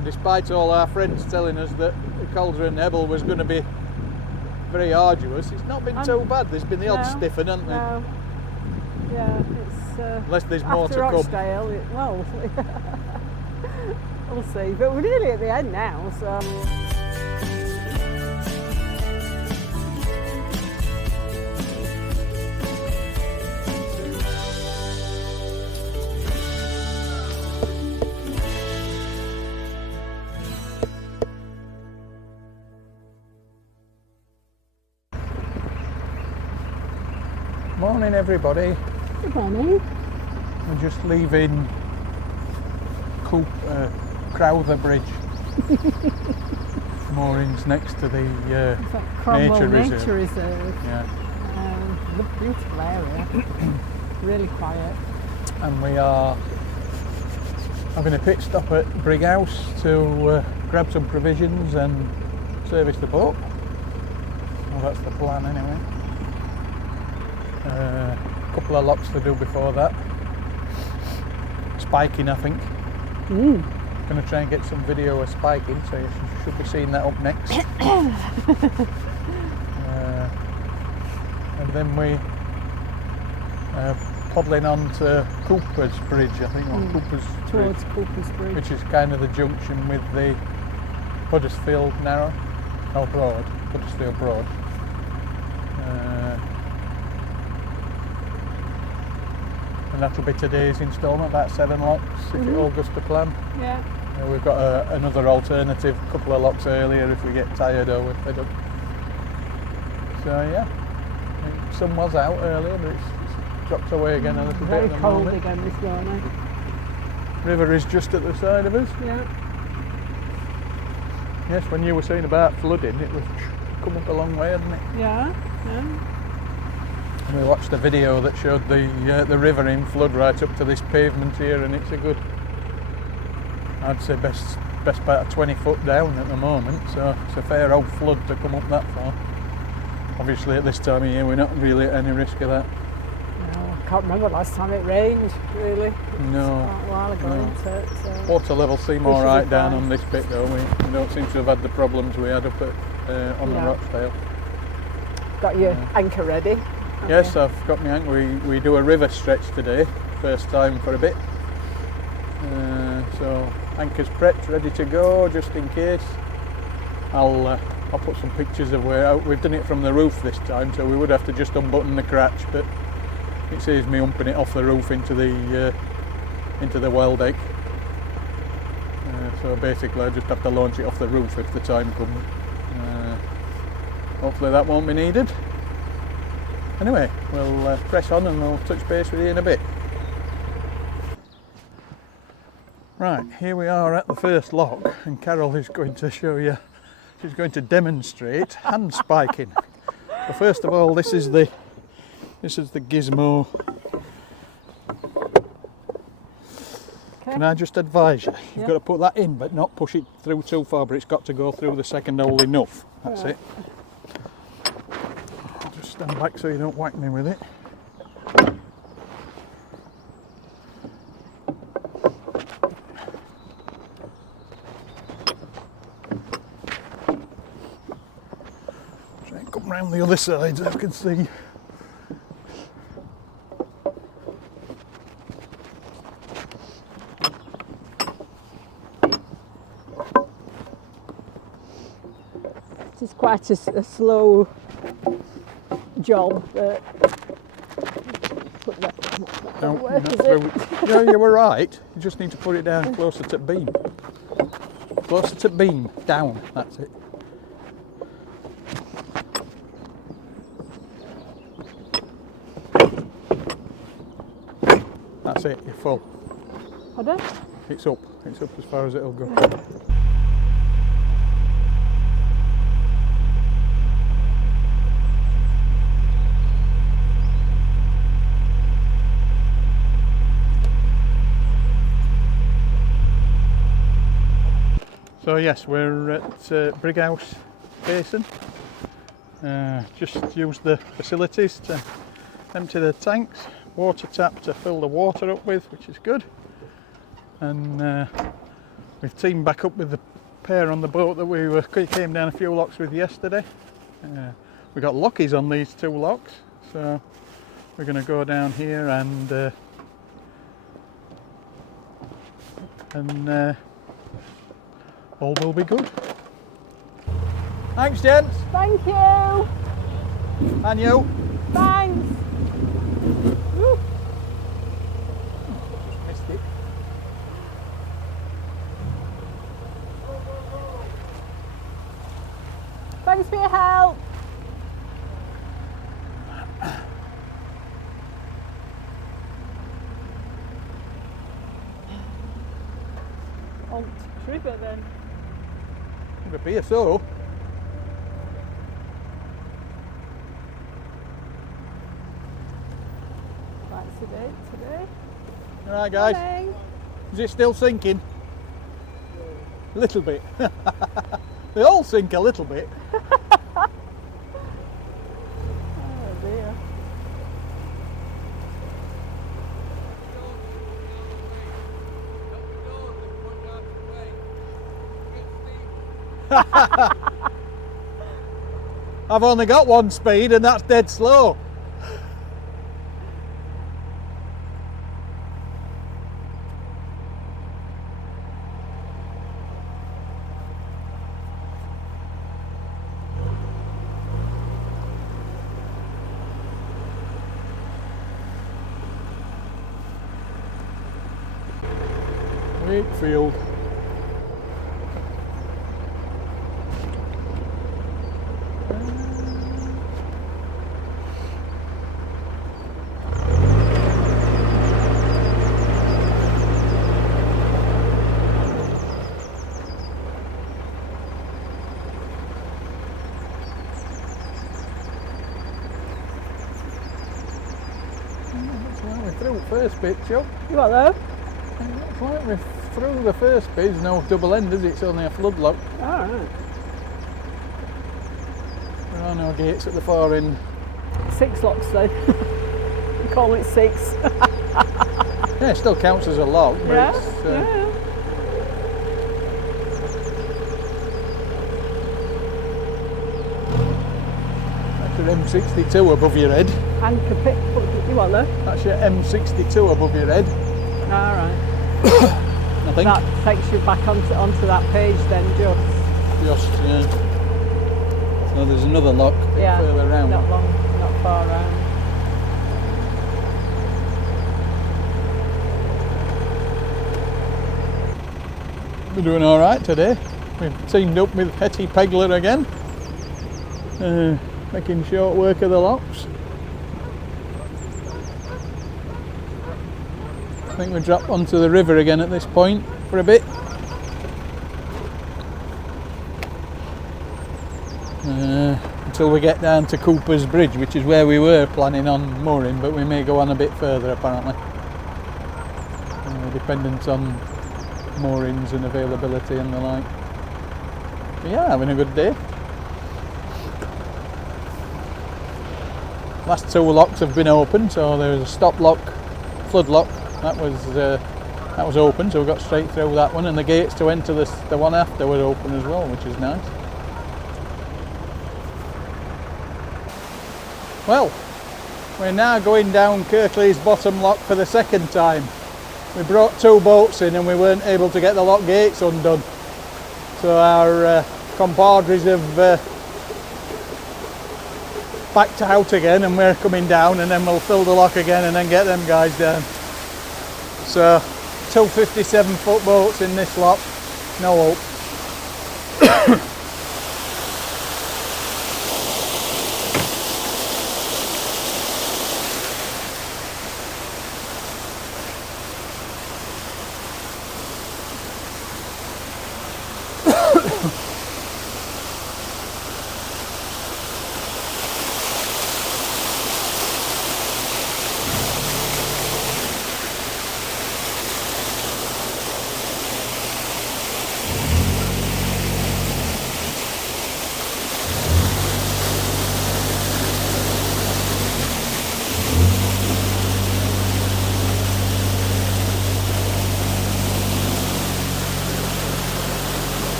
And despite all our friends telling us that the Calder and Hebble was going to be very arduous, it's not been too bad. There's been the odd stiffen, hasn't there? No. Yeah, it's... Unless there's more to come. Rochdale, well, we'll see. But we're nearly at the end now, so... Morning everybody. Good morning. We're just leaving Crowther Bridge. Moorings next to the nature reserve. Yeah. Beautiful area. Really quiet. And we are having a pit stop at Brighouse to grab some provisions and service the boat. Well, that's the plan anyway. A couple of locks to do before that. Spiking, I think. Going to try and get some video of spiking, so you should be seeing that up next. And then we poddling on to Cooper's Bridge, I think, or Towards Cooper's Bridge, which is kind of the junction with the Huddersfield Narrow, or Broad, Huddersfield Broad. And that'll be today's instalment, about 7 locks, if it all goes to plan. Yeah. We've got another alternative, couple of locks earlier if we get tired or we're fed up. So yeah, the sun was out earlier, but it's dropped away again a little bit. Very cold again this morning. River is just at the side of us. Yeah. Yes, when you were saying about flooding, it was come up a long way, hadn't it? Yeah. Yeah. And we watched a video that showed the river in flood right up to this pavement here, and it's a good, I'd say best part of 20 foot down at the moment, so it's a fair old flood to come up that far. Obviously at this time of year we're not really at any risk of that. No, I can't remember last time it rained, really. No. Quite a while ago, isn't it? So water levels seem alright down on this bit though. We don't seem to have had the problems we had up at on the Rochdale. Got your anchor ready? Yes, I've got my anchor. We do a river stretch today, first time for a bit. So anchor's prepped, ready to go, just in case. I'll put some pictures of where we've done it from the roof this time, so we would have to just unbutton the cratch, but it saves me humping it off the roof into the well deck. So basically, I just have to launch it off the roof if the time comes. Hopefully that won't be needed. Anyway, we'll press on and we'll touch base with you in a bit. Right, here we are at the first lock, and Carol is going to show you, she's going to demonstrate hand spiking. So first of all, this is the gizmo. Okay. Can I just advise you, you've got to put that in but not push it through too far, but it's got to go through the second hole enough. That's it. I'll just stand back so you don't whack me with it. Try and come round the other side so I can see. It's quite a slow job, but put that work, is it? No, you were right. You just need to put it down closer to beam. Closer to beam, down, that's it. That's it, you're full. Pardon? It's up as far as it'll go. So yes, we're at Brighouse Basin. Just used the facilities to empty the tanks, water tap to fill the water up with, which is good. And We've teamed back up with the pair on the boat that we came down a few locks with yesterday. We got lockies on these 2 locks, so we're going to go down here and all will be good. Thanks, gents. Thank you. And you. Thanks. Woo. Missed it. Thanks for your help. On to river then. It appears so. That's today. Alright guys, Morning. is it still sinking? A little bit. They all sink a little bit. Oh dear. I've only got 1 speed and that's dead slow. Wakefield. We're through first bit, Joe. You what though? Looks like we're through the first bit. There's no double end, is it? It's only a flood lock. Alright. There are no gates at the far end. 6 locks then. We call it 6. Yeah, it still counts as a lock, but Yeah, it's, yeah. that's your M62 above your head. Anchor pick. You what though? That's your M62 above your head, Alright. I think. That takes you back onto that page then, Just, yeah. So there's another lock a bit Yeah, further round. not far round. We're doing alright today. We've teamed up with Hetty Pegler again. Making short work of the locks. I think we drop onto the river again at this point for a bit. Until we get down to Cooper's Bridge, which is where we were planning on mooring, but we may go on a bit further apparently. Dependent on moorings and availability and the like. But yeah, having a good day. Last 2 locks have been open, so there's a stop lock, flood lock. That was open, so we got straight through that one, and the gates to enter the one after were open as well, which is nice. Well, we're now going down Kirklees bottom lock for the 2nd time. We brought 2 boats in and we weren't able to get the lock gates undone. So our compadres have backed out again, and we're coming down, and then we'll fill the lock again and then get them guys down. So 2 57-foot boats in this lock, no hope.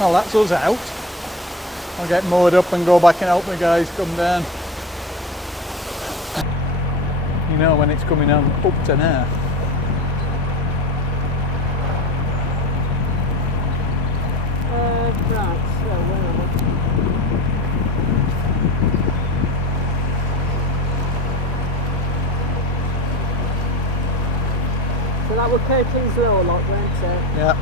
Well, that's us out. I'll get moored up and go back and help the guys come down. You know when it's coming on up to now. Right, so where are we? So that was Kirkland's Row lot, weren't it? Yeah,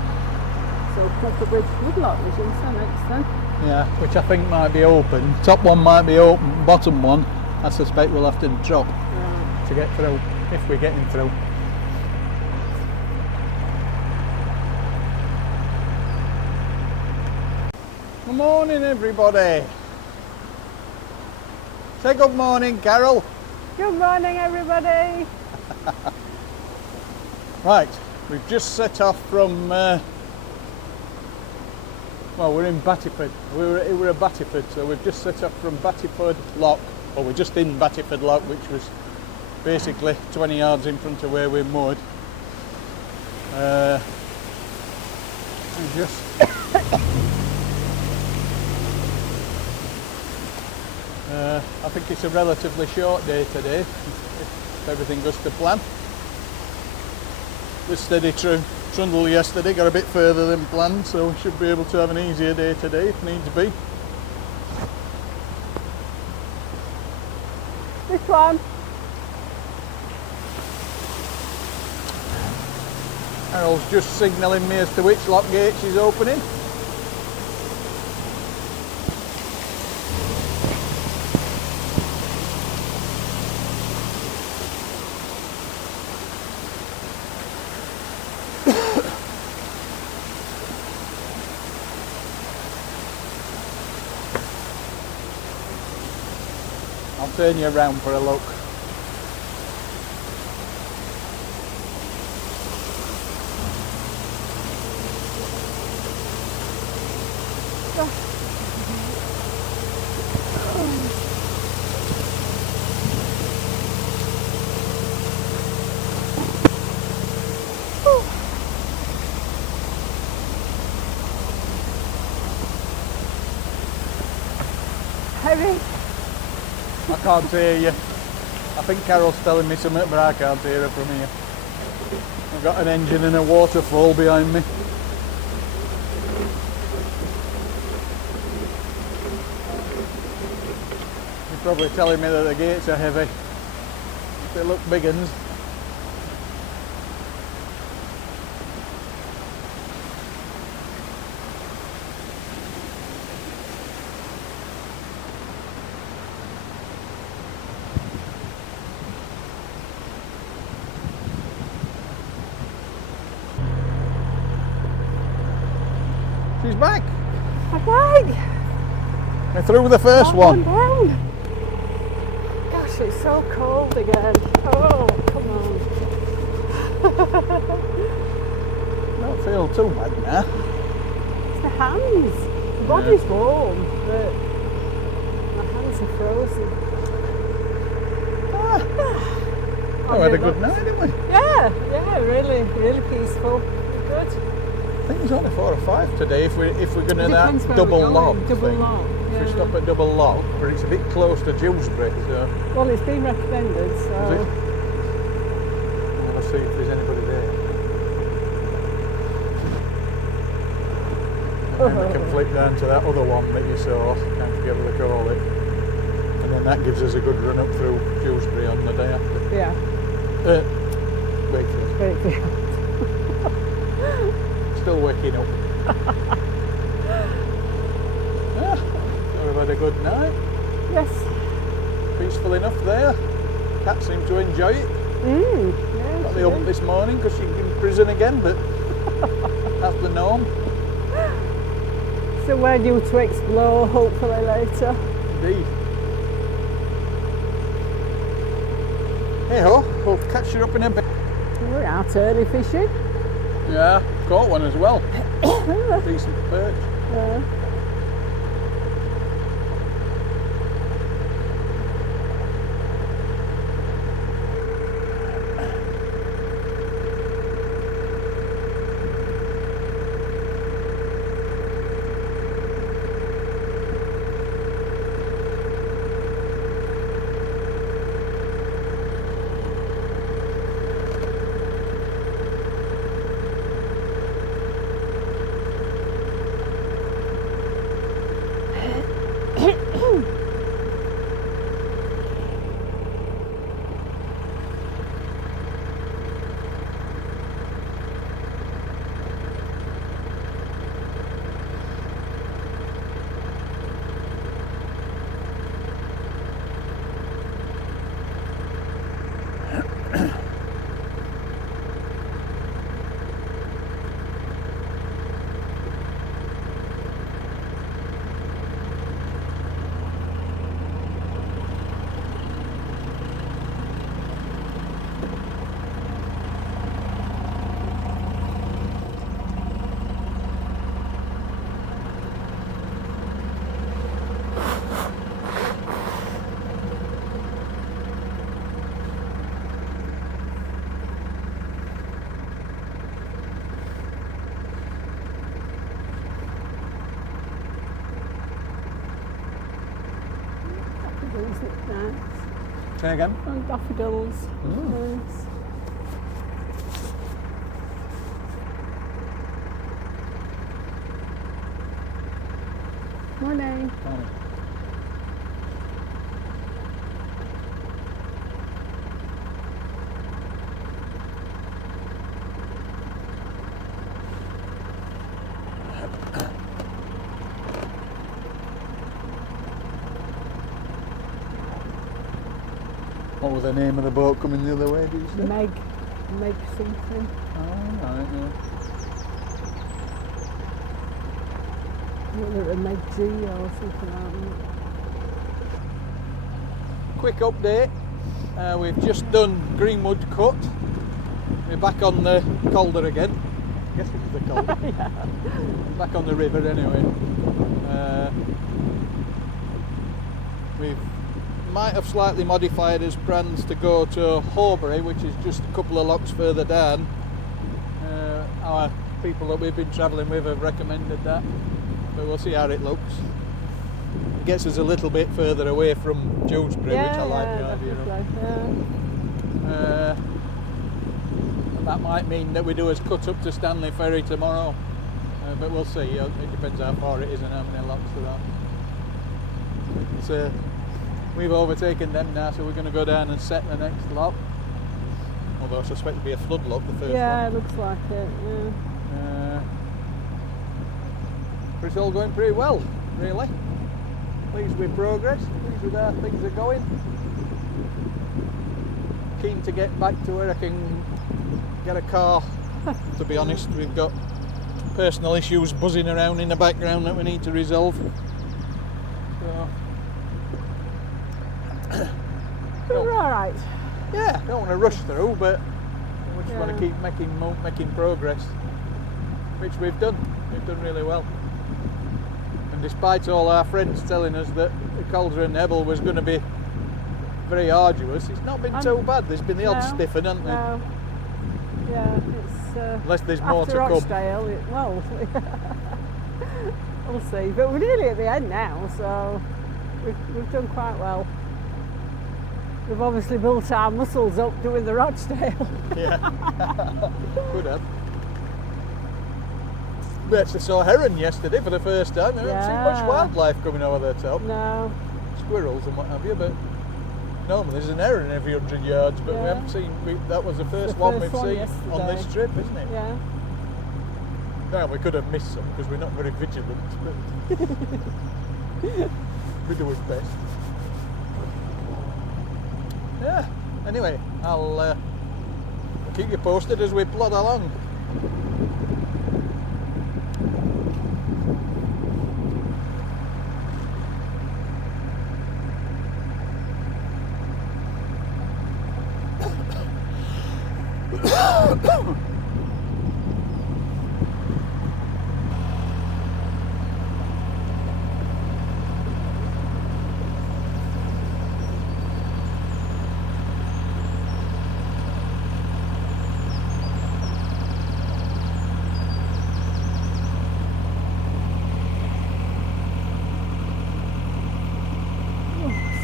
So Crowther Bridge woodlock was in some extent. yeah, which I think might be open. Top one might be open, bottom one I suspect we'll have to drop Right. to get through, if we're getting through. Good morning everybody. Say good morning, Carol. Good morning, everybody. Right, we've just set off from, well, we're in Battyford. We're at Battyford, so we've just set off from Battyford Lock, or we're just in Battyford Lock, which was basically 20 yards in front of where we're moored. I think it's a relatively short day today, if everything goes to plan. The steady trundle yesterday got a bit further than planned, so we should be able to have an easier day today if needs be. This one. Carol's just signalling me as to which lock gate she's opening. I'll turn you around for a look. Heavy. I can't hear you. I think Carol's telling me something, but I can't hear her from here. I've got an engine and a waterfall behind me. You're probably telling me that the gates are heavy. They look big uns. She's back. Okay. We're through the first one. Down. Gosh, it's so cold again. Oh, come on. Don't feel too bad now. It's the hands. The body's warm, but my hands are frozen. We had a good night, didn't we? Yeah, really, really peaceful. Good. I think it's only 4 or 5 today if we're going to that Depends where double we're lock going. Double thing. lock. If Yeah. we stop at double lock, but it's a bit close to Dewsbury, so Well, it's been recommended, so. is it? I'll see if there's anybody there. And then we can flick down to that other one that you saw, can't forget what they call it. And then that gives us a good run up through Dewsbury on the day after. Yeah. Wakefield. Wakefield. Still waking up. Yeah, so we've had a good night. Yes. Peaceful enough there. Cat seemed to enjoy it. Yeah. Got the hump this morning because she's in prison again, but that's the norm. So we're due to explore hopefully later. Indeed. Hey ho, we'll catch you up in a bit. We're out early fishing. Yeah, caught one as well. Decent perch. Yeah. isn't it nice? Say again? And daffodils. Mm. Nice. Morning. Morning. What was the name of the boat coming the other way, did you say? Meg something. Oh, right, yeah. A Meg G or something like that. Quick update. We've just done Greenwood Cut. We're back on the Calder again. I guess it was the Calder. Yeah. Back on the river anyway. We might have slightly modified his plans to go to Horbury, which is just a couple of locks further down. Our people that we've been travelling with have recommended that, but we'll see how it looks. It gets us a little bit further away from Dewsbury, which I like the idea of. Yeah. And that might mean that we do a cut up to Stanley Ferry tomorrow, but we'll see. It depends how far it is and how many locks there are. We've overtaken them now, so we're going to go down and set the next lock. Although I suspect it'll be a flood lock, the first Yeah, one. it looks like it. Yeah. But it's all going pretty well, really. Pleased with progress, pleased with how things are going. Keen to get back to where I can get a car. To be honest, we've got personal issues buzzing around in the background that we need to resolve. So, We're all right. yeah, don't want to rush through, but we just want Yeah. to keep making progress, which we've done. We've done really well. And despite all our friends telling us that the Calder and Hebble was going to be very arduous, it's not been too bad. There's been the odd No, stiffen, hasn't there? No. Yeah, it's Unless there's more after to come. Rochdale, well, we'll see. But we're nearly at the end now, so we've done quite well. We've obviously built our muscles up doing the Rochdale. Yeah, could have. We actually saw heron yesterday for the first time. I haven't seen much Yeah. wildlife coming over the top. No. Squirrels and what have you, but normally there's an heron every 100 yards, but we Yeah. haven't seen. That was the first The one first we've one seen yesterday. on this trip, isn't it? Yeah. Well, we could have missed some because we're not very vigilant, but we do our best. Yeah. Anyway, I'll keep you posted as we plod along.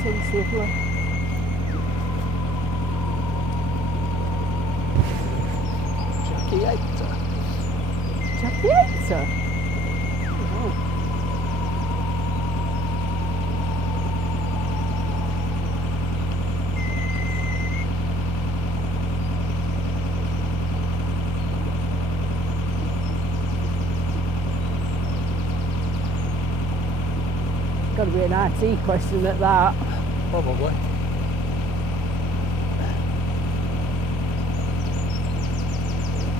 Sun's lovely. Jackie Actor. Jackie Actor? Oh. Got to be an IT question at that. Probably.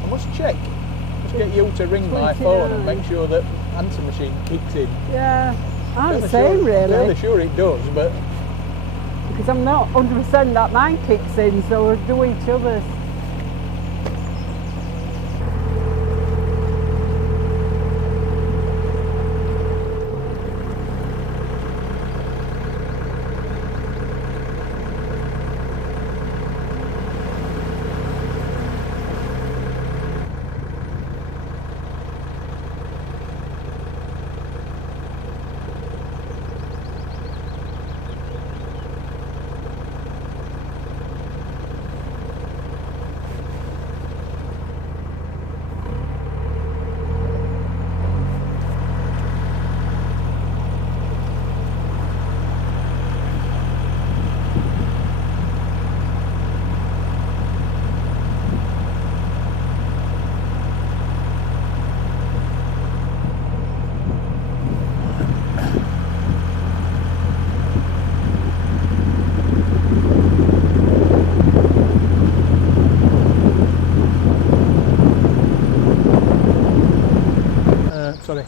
I must check. Just get you to ring my phone and make sure that answer machine kicks in. Yeah, I'm the Fairly same sure, really. Fairly sure it does, but Because I'm not 100% that mine kicks in, so we do each other's.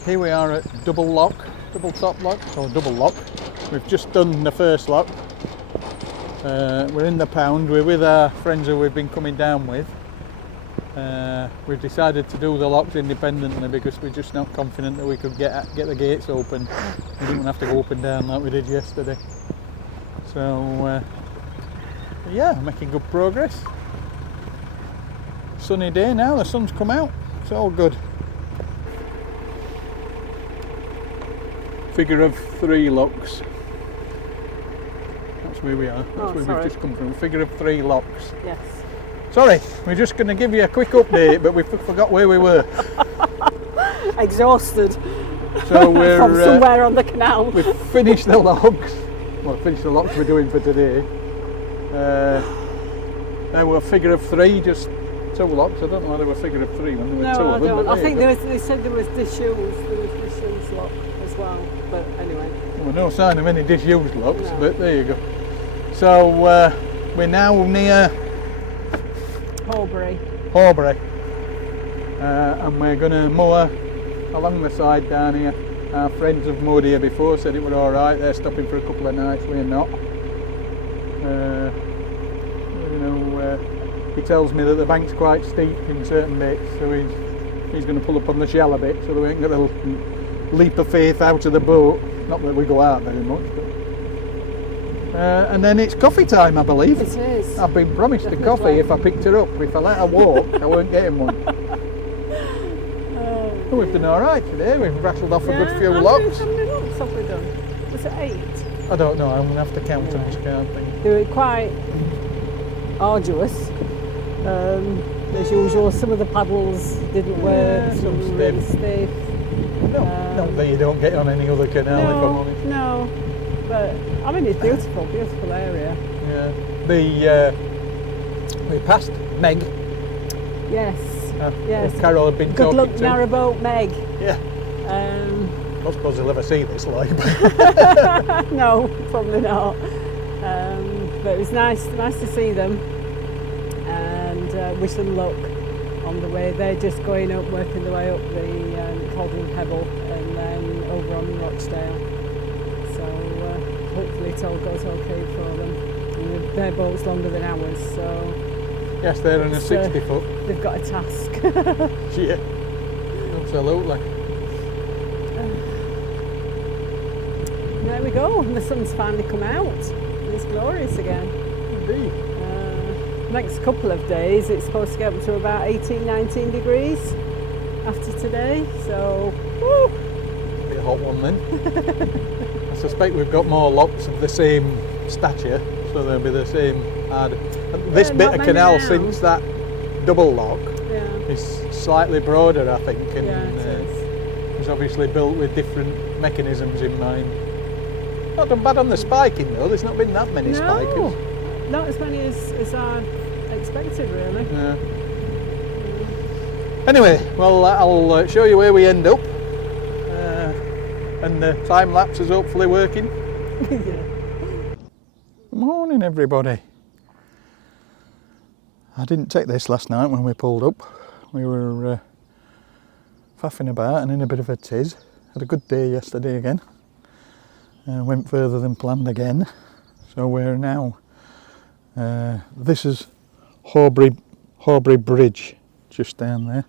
Here we are at double top lock, or double lock. We've just done the first lock. We're in the pound, we're with our friends who we've been coming down with. We've decided to do the locks independently because we're just not confident that we could get the gates open. We didn't have to go up and down like we did yesterday. So yeah, making good progress. Sunny day now, the sun's come out, it's all good. Figure of 3 locks. That's where we are. That's where we've just come from. Figure of 3 locks. Yes. Sorry, we're just going to give you a quick update, but we forgot where we were. Exhausted. So we're from somewhere on the canal. We've finished the locks. Well, finished the locks we're doing for today. Now we're a figure of 3, just 2 locks. I don't know why they were figure of 3 when there were 2 of them. No, I don't. I think they said there was disused. There was disused lock as well. But anyway. Well, no sign of any disused locks, but there you go. So we're now near Horbury. And we're going to moor along the side down here. Our friends have mowed here before, said it were alright. They're stopping for a couple of nights, we're not. He tells me that the bank's quite steep in certain bits, so he's going to pull up on the shallow bit so that we can get a leap of faith out of the boat. Not that we go out very much, but and then it's coffee time, I believe. It is. I've been promised a coffee if I picked her up. If I let her walk, I weren't getting one. Oh, we've done alright today. We've rattled off a good few locks. How many locks have we done? Was it 8? I don't know. I'm going to have to count them. I can't think. They were quite arduous. As usual, some of the paddles didn't work. Some were really stiff. Not that you don't get on any other canal, if I'm honest. No, but I mean it's beautiful area. Yeah. We passed Meg. Yes. Yes. Carol had been Good luck, talking to. Narrowboat Meg. Yeah. I suppose you'll ever see this like. No, probably not. But it was nice to see them, and wish them luck on the way. They're just going up, working their way up the Calder and Hebble, and then over on Rochdale. So hopefully it all goes okay for them. And their boat's longer than ours, so yes, they're in a 60 foot. They've got a task. Yeah, absolutely. There we go. The sun's finally come out. It's glorious again. Indeed. Next couple of days it's supposed to get up to about 18-19 degrees after today, so woo. It'll be a hot one then. I suspect we've got more locks of the same stature, so they'll be the same hard. This bit of canal, since that double lock, is slightly broader, I think, and it's obviously built with different mechanisms in mind. Not done bad on the spiking though, there's not been that many spikers. Not as many as I expected, really. Yeah. Anyway, well, I'll show you where we end up, and the time lapse is hopefully working. Good morning, everybody. I didn't take this last night when we pulled up. We were faffing about and in a bit of a tiz. Had a good day yesterday again. Went further than planned again. So we're now. This is Horbury Bridge, just down there.